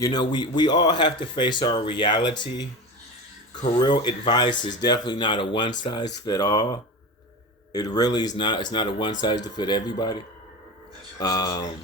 we all have to face our reality. Career advice is definitely not a one size fit all. It really is not. It's not a one size to fit everybody. Um,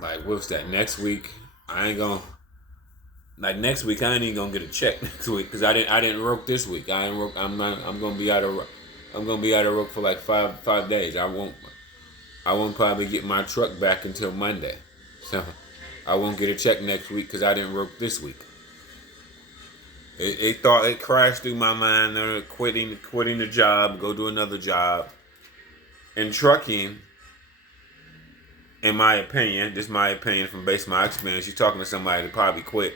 like what's that? Next week, I ain't gonna. Like next week, I ain't even gonna get a check next week because I didn't work this week. I ain't work. I'm gonna be out of. I'm gonna be out of work for like five days. I won't probably get my truck back until Monday, so I won't get a check next week because I didn't work this week. It crashed through my mind. Quitting the job, go do another job. In trucking, in my opinion, this is my opinion from based on my experience. You're talking to somebody that probably quit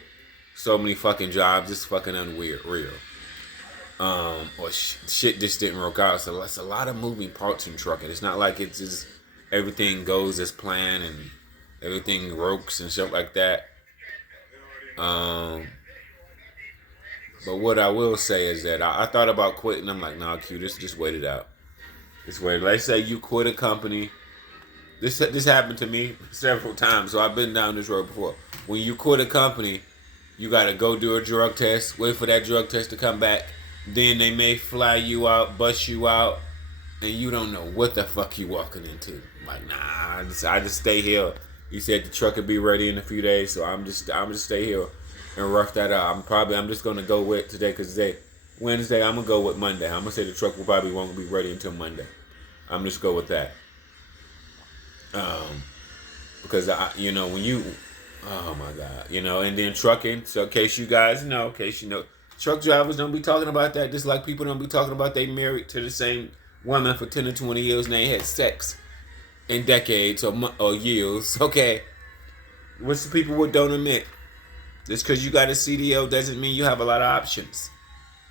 so many fucking jobs. It's fucking unweird, real. Or shit just didn't work out. So it's a lot of moving parts in trucking. It's not like it's just everything goes as planned and everything works and stuff like that. But what I will say is that I thought about quitting. I'm like, nah, Q, just wait it out. Just wait. Let's say you quit a company. This happened to me several times, so I've been down this road before. When you quit a company, you gotta go do a drug test, wait for that drug test to come back. Then they may fly you out, bust you out, and you don't know what the fuck you walking into. Like, nah, I just stay here. He said the truck will be ready in a few days, so I'm just stay here and rough that out. I'm just gonna go with today because today Wednesday. I'm gonna go with Monday. I'm gonna say the truck will probably won't be ready until Monday. I'm just go with that. Because when you, oh my god, and then trucking. So in case you guys know, truck drivers don't be talking about that. Just like people don't be talking about they married to the same woman for 10 or 20 years and they had sex in decades or years. Okay, what's the people what don't admit? Just because you got a CDL doesn't mean you have a lot of options.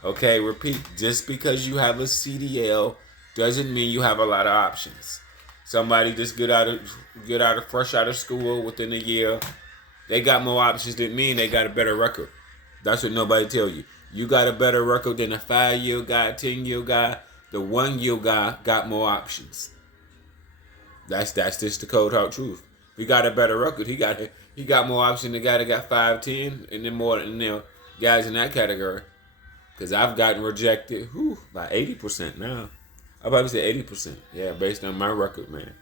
Okay, repeat. Just because you have a CDL doesn't mean you have a lot of options. Somebody just fresh out of school within a year, they got more options than me and they got a better record. That's what nobody tell you. You got a better record than a 5-year guy, a 10-year guy. The 1-year guy got more options. That's just the cold hard truth. He got a better record. He got more options than the guy that got 5, 10, and then more than guys in that category. Because I've gotten rejected by 80% now. I probably say 80%. Yeah, based on my record, man.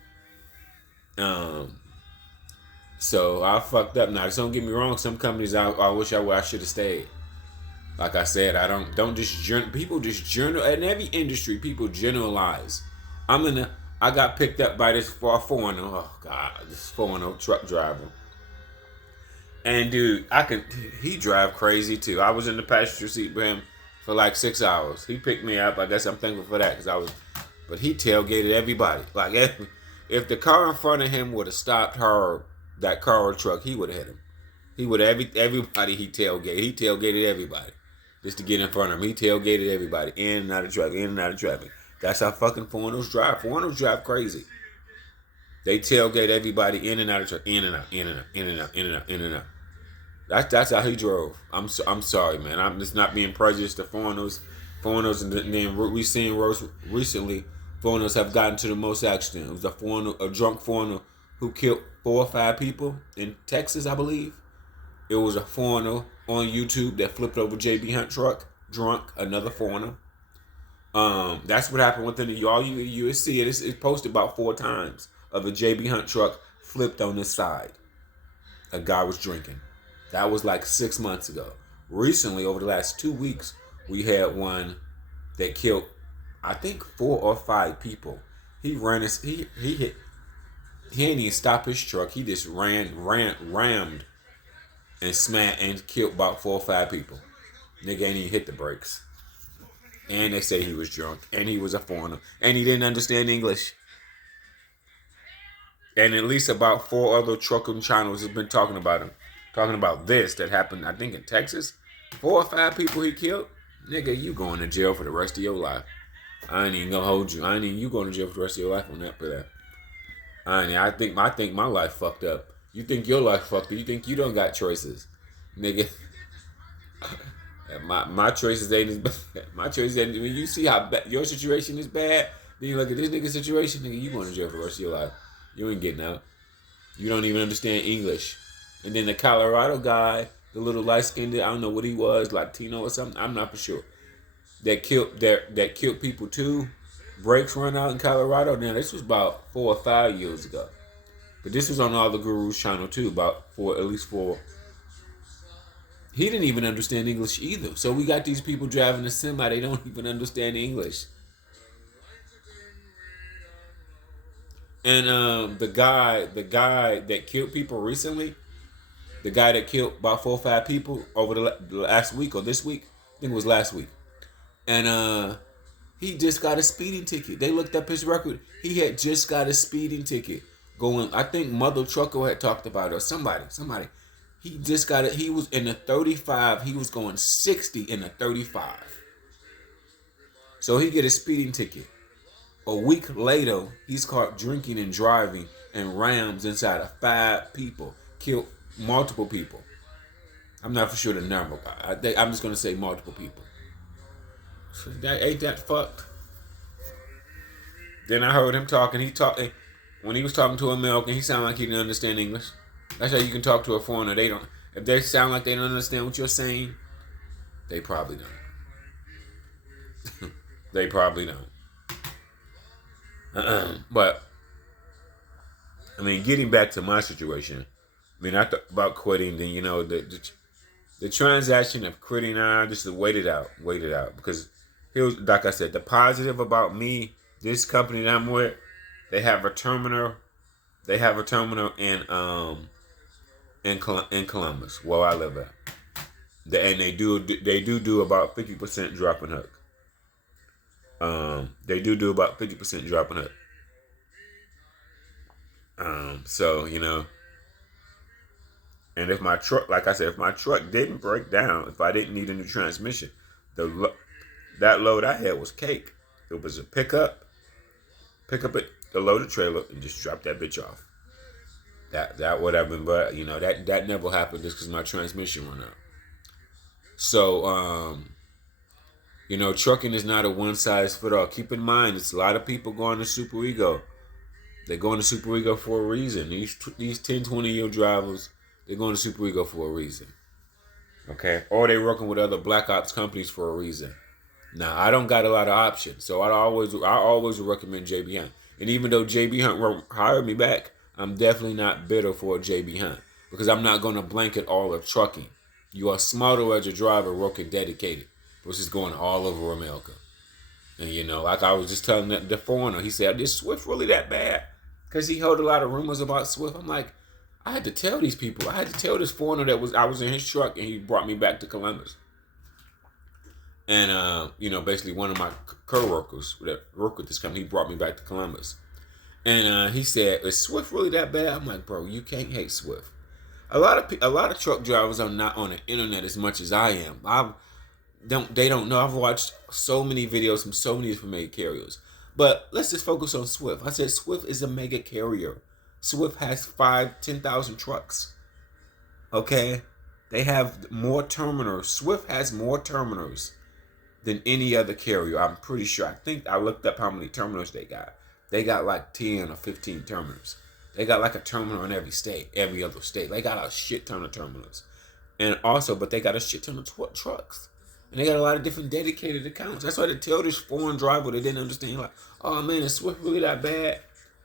So I fucked up. Now, just don't get me wrong. Some companies I wish I should have stayed. Like I said, don't just people just general in every industry. People generalize. I got picked up by this 410. Oh god, this 410 truck driver. And dude, he drive crazy too. I was in the passenger seat with him for like 6 hours. He picked me up. I guess I'm thankful for that but he tailgated everybody. Like if the car in front of him would have stopped that car or truck, he would have hit him. He would have everybody he tailgated. He tailgated everybody just to get in front of him. He tailgated everybody in and out of traffic. That's how fucking foreigners drive. Foreigners drive crazy. They tailgate everybody in and out of traffic, in and out, in and out, in and out, in and out, in and out. That's how he drove. I'm sorry, man. I'm just not being prejudiced to foreigners. Foreigners, and then we seen recently. Foreigners have gotten to the most accident. It was a drunk foreigner who killed 4 or 5 people in Texas, I believe. It was a foreigner on YouTube that flipped over JB Hunt truck, drunk, another foreigner. That's what happened within you see it. It's posted about 4 times of a JB Hunt truck flipped on its side. A guy was drinking. That was like 6 months ago. Recently, over the last 2 weeks, we had one that killed, I think, 4 or 5 people. He didn't even stop his truck. He just rammed and smacked and killed about 4 or 5 people. Nigga ain't even hit the brakes. And they say he was drunk. And he was a foreigner. And he didn't understand English. And at least about 4 other trucking channels have been talking about him. Talking about this that happened, I think, in Texas. 4 or 5 people he killed. Nigga, you going to jail for the rest of your life. I ain't even gonna hold you. You going to jail for the rest of your life on that for that. I think my life fucked up. You think your life fucked up. You think you don't got choices. Nigga. My choices ain't as bad. My choices ain't. When you see how your situation is bad, then you look at this nigga's situation, nigga, you going to jail for the rest of your life. You ain't getting out. You don't even understand English. And then the Colorado guy, the little light skinned, I don't know what he was, Latino or something. I'm not for sure. That killed people too. Brakes run out in Colorado. Now this was about 4 or 5 years ago. But this was on All the Gurus channel too, at least 4. He didn't even understand English either. So we got these people driving a semi, they don't even understand English. And the guy that killed people recently, the guy that killed about 4 or 5 people over the last week or this week, I think it was last week. And he just got a speeding ticket. They looked up his record. He had just got a speeding ticket. Going, I think Mother Trucker had talked about it, or somebody. He just got it. He was in a 35. He was going 60 in a 35. So he get a speeding ticket. A week later, he's caught drinking and driving and rams inside of 5 people. Killed multiple people. I'm not for sure the number. I'm just going to say multiple people. So ain't that fucked? Then I heard him talking. When he was talking to American, he sounded like he didn't understand English. That's how you can talk to a foreigner. If they sound like they don't understand what you're saying, they probably don't. They probably don't. But I mean, getting back to my situation, I mean, I thought about quitting. Then the transaction of quitting, just wait it out, because here's, like I said, the positive about me, this company that I'm with, they have a terminal. They have a terminal in Columbus, where I live at. And they do about 50% drop and hook. They do about 50% drop and hook. So and if my truck, like I said, if my truck didn't break down, if I didn't need a new transmission, that load I had was cake. It was a pickup it, the loaded trailer, and just drop that bitch off. That would have been, but that never happened just because my transmission went out. So trucking is not a one size fit all. Keep in mind, it's a lot of people going to Super Ego. They're going to Super Ego for a reason. These 10, 20-year drivers, they're going to Super Ego for a reason. Okay? Or they're working with other black ops companies for a reason. Now, I don't got a lot of options, so I always recommend JB Hunt. And even though JB Hunt won't hire me back, I'm definitely not bitter for JB Hunt, because I'm not going to blanket all of trucking. You are smarter as a driver working dedicated versus going all over America. And like I was just telling the foreigner, he said, "Is Swift really that bad?" Because he heard a lot of rumors about Swift. I'm like, I had to tell these people. I had to tell this foreigner I was in his truck, and he brought me back to Columbus. And basically one of my co-workers that work with this company, he brought me back to Columbus. And he said, "Is Swift really that bad?" I'm like, "Bro, you can't hate Swift." A lot of truck drivers are not on the internet as much as I am. They don't know. I've watched so many videos from so many different mega carriers. But let's just focus on Swift. I said Swift is a mega carrier. Swift has 10,000 trucks. Okay? They have more terminals. Swift has more terminals than any other carrier. I'm pretty sure. I think I looked up how many terminals they got. They got like 10 or 15 terminals. They got like a terminal in every other state. They got a shit ton of terminals. But they got a shit ton of trucks. And they got a lot of different dedicated accounts. That's why they tell this foreign driver that didn't understand, like, "Oh man, is Swift really that bad?"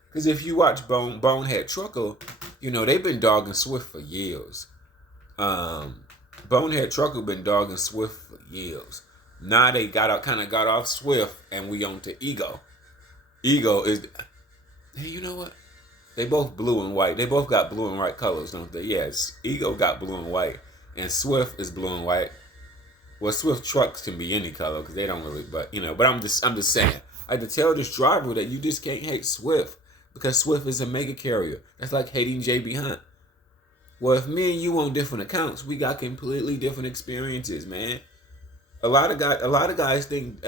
Because if you watch Bonehead Trucker, they've been dogging Swift for years. Bonehead Trucker been dogging Swift for years. Now they got off Swift, and we on to Ego. Ego is, hey, you know what? They both blue and white. They both got blue and white colors, don't they? Yes, Ego got blue and white, and Swift is blue and white. Well, Swift trucks can be any color because they don't really, but I'm just saying. I had to tell this driver that you just can't hate Swift because Swift is a mega carrier. That's like hating JB Hunt. Well, if me and you on different accounts, we got completely different experiences, man. A lot of guys think,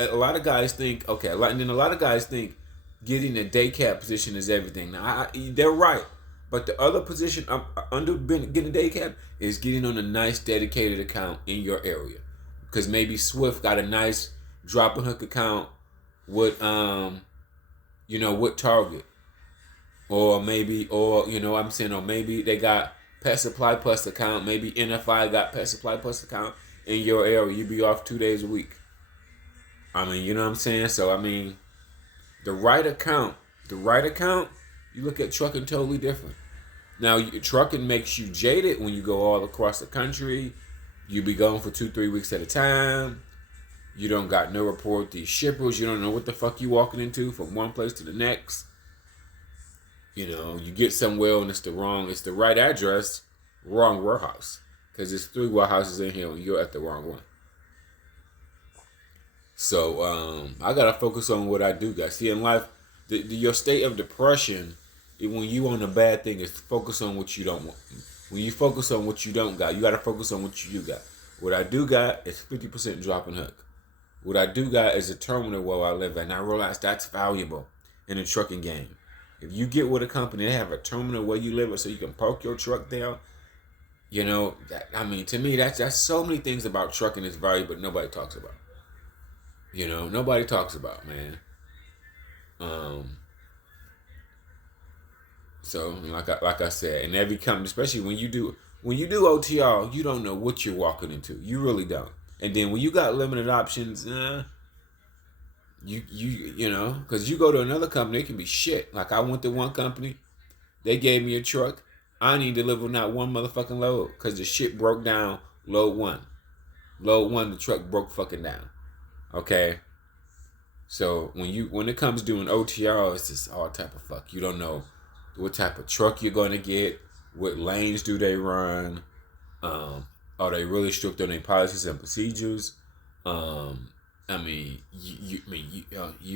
okay, and then a lot of guys think getting a day cab position is everything. Now, they're right. But the other position under getting a day cab is getting on a nice dedicated account in your area. Because maybe Swift got a nice drop and hook account with with Target. or maybe, or I'm saying, or maybe they got Pet Supply Plus account. Maybe NFI got Pet Supply Plus account in your area. You be off 2 days a week. I mean, you know what I'm saying? So I mean, the right account, the right account, you look at trucking totally different. Now, trucking makes you jaded when you go all across the country. You be going for 2, 3 weeks at a time. You don't got no rapport with these shippers. You don't know what the fuck you walking into from one place to the next. You get somewhere and it's the right address, wrong warehouse. Because there's 3 warehouses in here and you're at the wrong one. So I gotta focus on what I do, guys. See, in life, your state of depression, when you on a bad thing, is focus on what you don't want. When you focus on what you don't got, you gotta focus on what you do got. What I do got is 50% drop and hook. What I do got is a terminal where I live at, and I realize that's valuable in the trucking game. If you get with a company, they have a terminal where you live at, so you can park your truck there. To me, that's so many things about trucking is valuable, but nobody talks about. Nobody talks about, man. So like I said, in every company, especially when you do OTR, you don't know what you're walking into. You really don't. And then when you got limited options, because you go to another company, it can be shit. Like I went to one company, they gave me a truck, I didn't deliver not one motherfucking load because the shit broke down. Load one, the truck broke fucking down. Okay. So when it comes doing OTR, it's just all type of fuck. You don't know what type of truck you're gonna get, what lanes do they run, are they really strict on their policies and procedures? You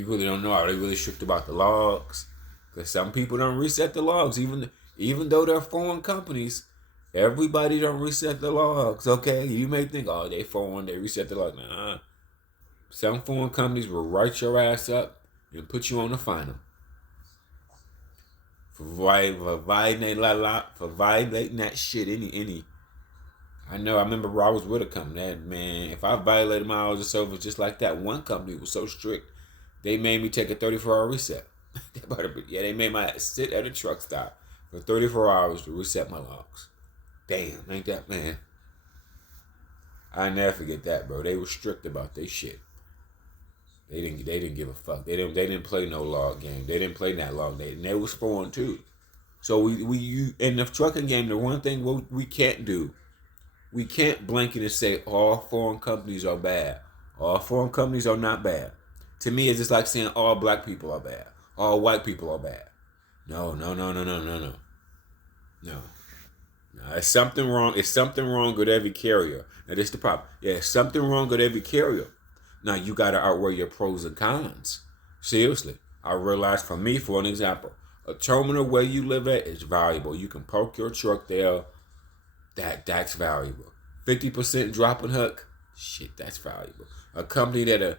really don't know. Are they really strict about the logs? Because some people don't reset the logs, even though they're foreign companies. Everybody don't reset the logs. Okay, you may think, oh, they foreign, they reset the logs. Nah, some foreign companies will write your ass up and put you on the final for violating that shit. Any. I know. I remember I was with a company that, man, if I violated my hours of service just like that, one company was so strict, they made me take a 34-hour reset. They made my ass sit at a truck stop for 34 hours to reset my logs. Damn, ain't that, man? I never forget that, bro. They were strict about their shit. They didn't give a fuck. They didn't play no log game. They didn't play that log. They was foreign too. So we in the trucking game, the one thing we can't do, we can't blanket and say all foreign companies are bad. All foreign companies are not bad. To me, it's just like saying all black people are bad. All white people are bad. No. It's something wrong. It's something wrong with every carrier. Now, this is the problem. Yeah, it's something wrong with every carrier. Now, you got to outweigh your pros and cons. Seriously. I realized for me, for an example, a terminal where you live at is valuable. You can park your truck there. That's valuable. 50% drop and hook. Shit, that's valuable. A company that'll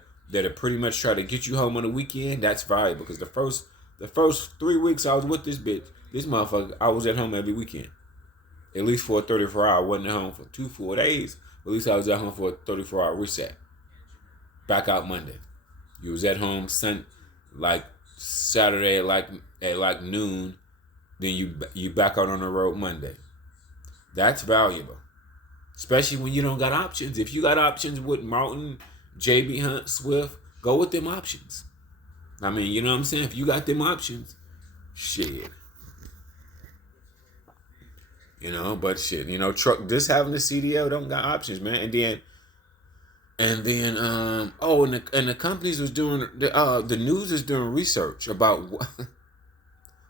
pretty much try to get you home on the weekend, that's valuable. Because the first 3 weeks I was with this motherfucker, I was at home every weekend. At least for a 34-hour. I wasn't at home for 2 full days. At least I was at home for a 34-hour reset. Back out Monday. You was at home like Saturday at like noon. Then you back out on the road Monday. That's valuable. Especially when you don't got options. If you got options with Martin, JB Hunt, Swift, go with them options. I mean, you know what I'm saying? If you got them options, shit. But shit, truck just having the CDL don't got options, man. And then the companies was doing the news is doing research about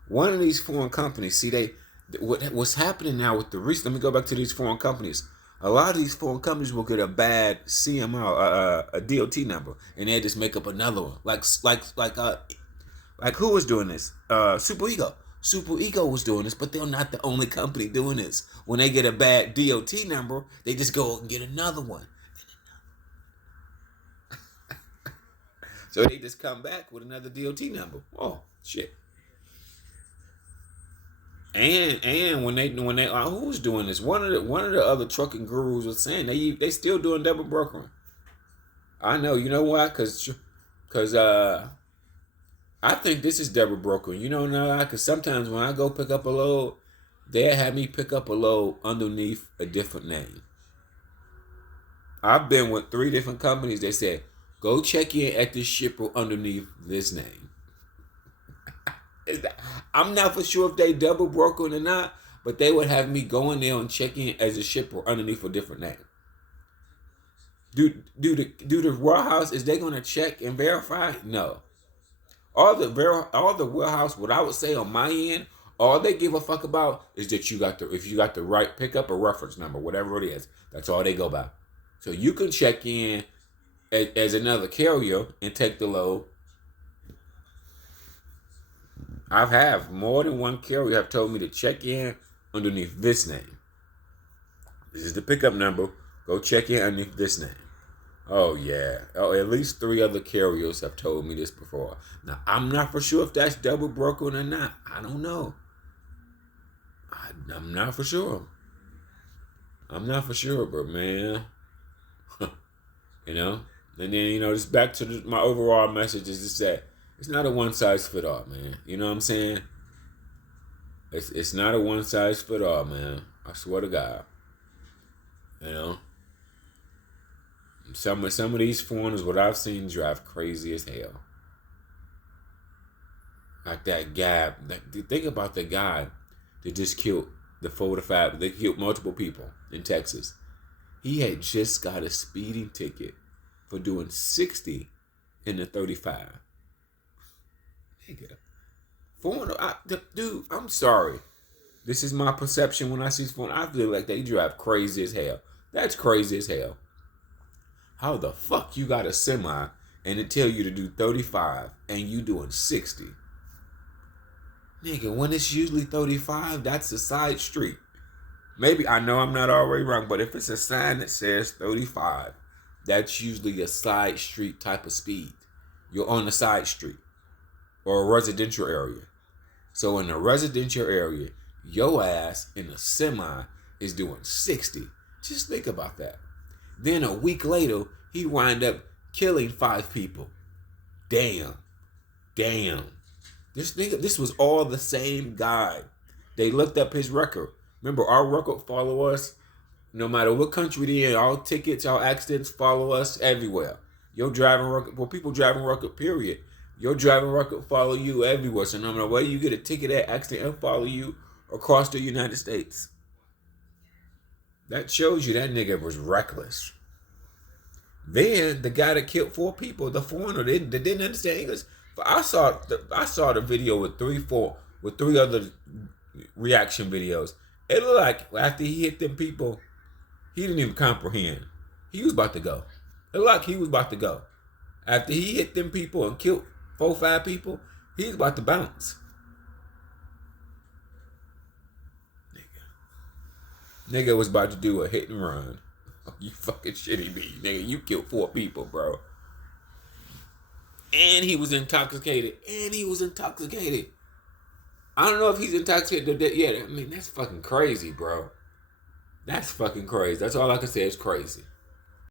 one of these foreign companies. See, what's happening now with the research. Let me go back to these foreign companies. A lot of these foreign companies will get a bad CMR, a DOT number, and they just make up another one. Like who was doing this? Super Ego. Super Ego was doing this, but they're not the only company doing this. When they get a bad DOT number, they just go and get another one. So they just come back with another DOT number. Oh, shit. And when they who was doing this? One of the other trucking gurus was saying they still doing double brokering. I know. You know why? Cause I think this is double broken. You know, now because sometimes when I go pick up a load, they have me pick up a load underneath a different name. I've been with 3 different companies. They said, go check in at this shipper underneath this name. I'm not for sure if they double broken or not, but they would have me go in there and check in as a shipper underneath a different name. Do the warehouse, is they gonna check and verify? No. All the warehouse, what I would say on my end, all they give a fuck about is that if you got the right pickup or reference number, whatever it is. That's all they go by. So you can check in as another carrier and take the load. I've had more than one carrier have told me to check in underneath this name. This is the pickup number. Go check in underneath this name. Oh yeah. Oh, at least 3 other carriers have told me this before. Now I'm not for sure if that's double broken or not. I don't know. I'm not for sure. I'm not for sure, but man, you know. And then just back to my overall message is just that it's not a one size fit all, man. You know what I'm saying? It's not a one size fit all, man. I swear to God. You know. Some of these foreigners, what I've seen, drive crazy as hell. Like that guy. Think about the guy that just killed the 4 to 5. They killed multiple people in Texas. He had just got a speeding ticket for doing 60 in the 35. Nigga, foreigner, dude. I'm sorry. This is my perception when I see foreign. I feel like they drive crazy as hell. That's crazy as hell. How the fuck you got a semi and it tell you to do 35 and you doing 60? Nigga, when it's usually 35, that's a side street. Maybe, I know I'm not already wrong, but if it's a sign that says 35, that's usually a side street type of speed. You're on the side street or a residential area. So in a residential area, your ass in a semi is doing 60. Just think about that. Then a week later, he wind up killing 5 people. Damn. This was all the same guy. They looked up his record. Remember, our record follow us. No matter what country they're in, all tickets, all accidents follow us everywhere. Your driving record, people driving record, period. Your driving record follow you everywhere. So no matter where you get a ticket at, accident, it'll follow you across the United States. That shows you that nigga was reckless. Then the guy that killed 4 people, the foreigner, they didn't understand English. But I saw the video with 3 other reaction videos. It looked like after he hit them people, he didn't even comprehend. He was about to go. It looked like he was about to go. After he hit them people and killed 4, 5 people, he was about to bounce. Nigga was about to do a hit and run. Oh, you fucking shitty me. Nigga, you killed 4 people, bro. And he was intoxicated. I don't know if he's intoxicated. Yeah, I mean, that's fucking crazy, bro. That's fucking crazy. That's all I can say is crazy.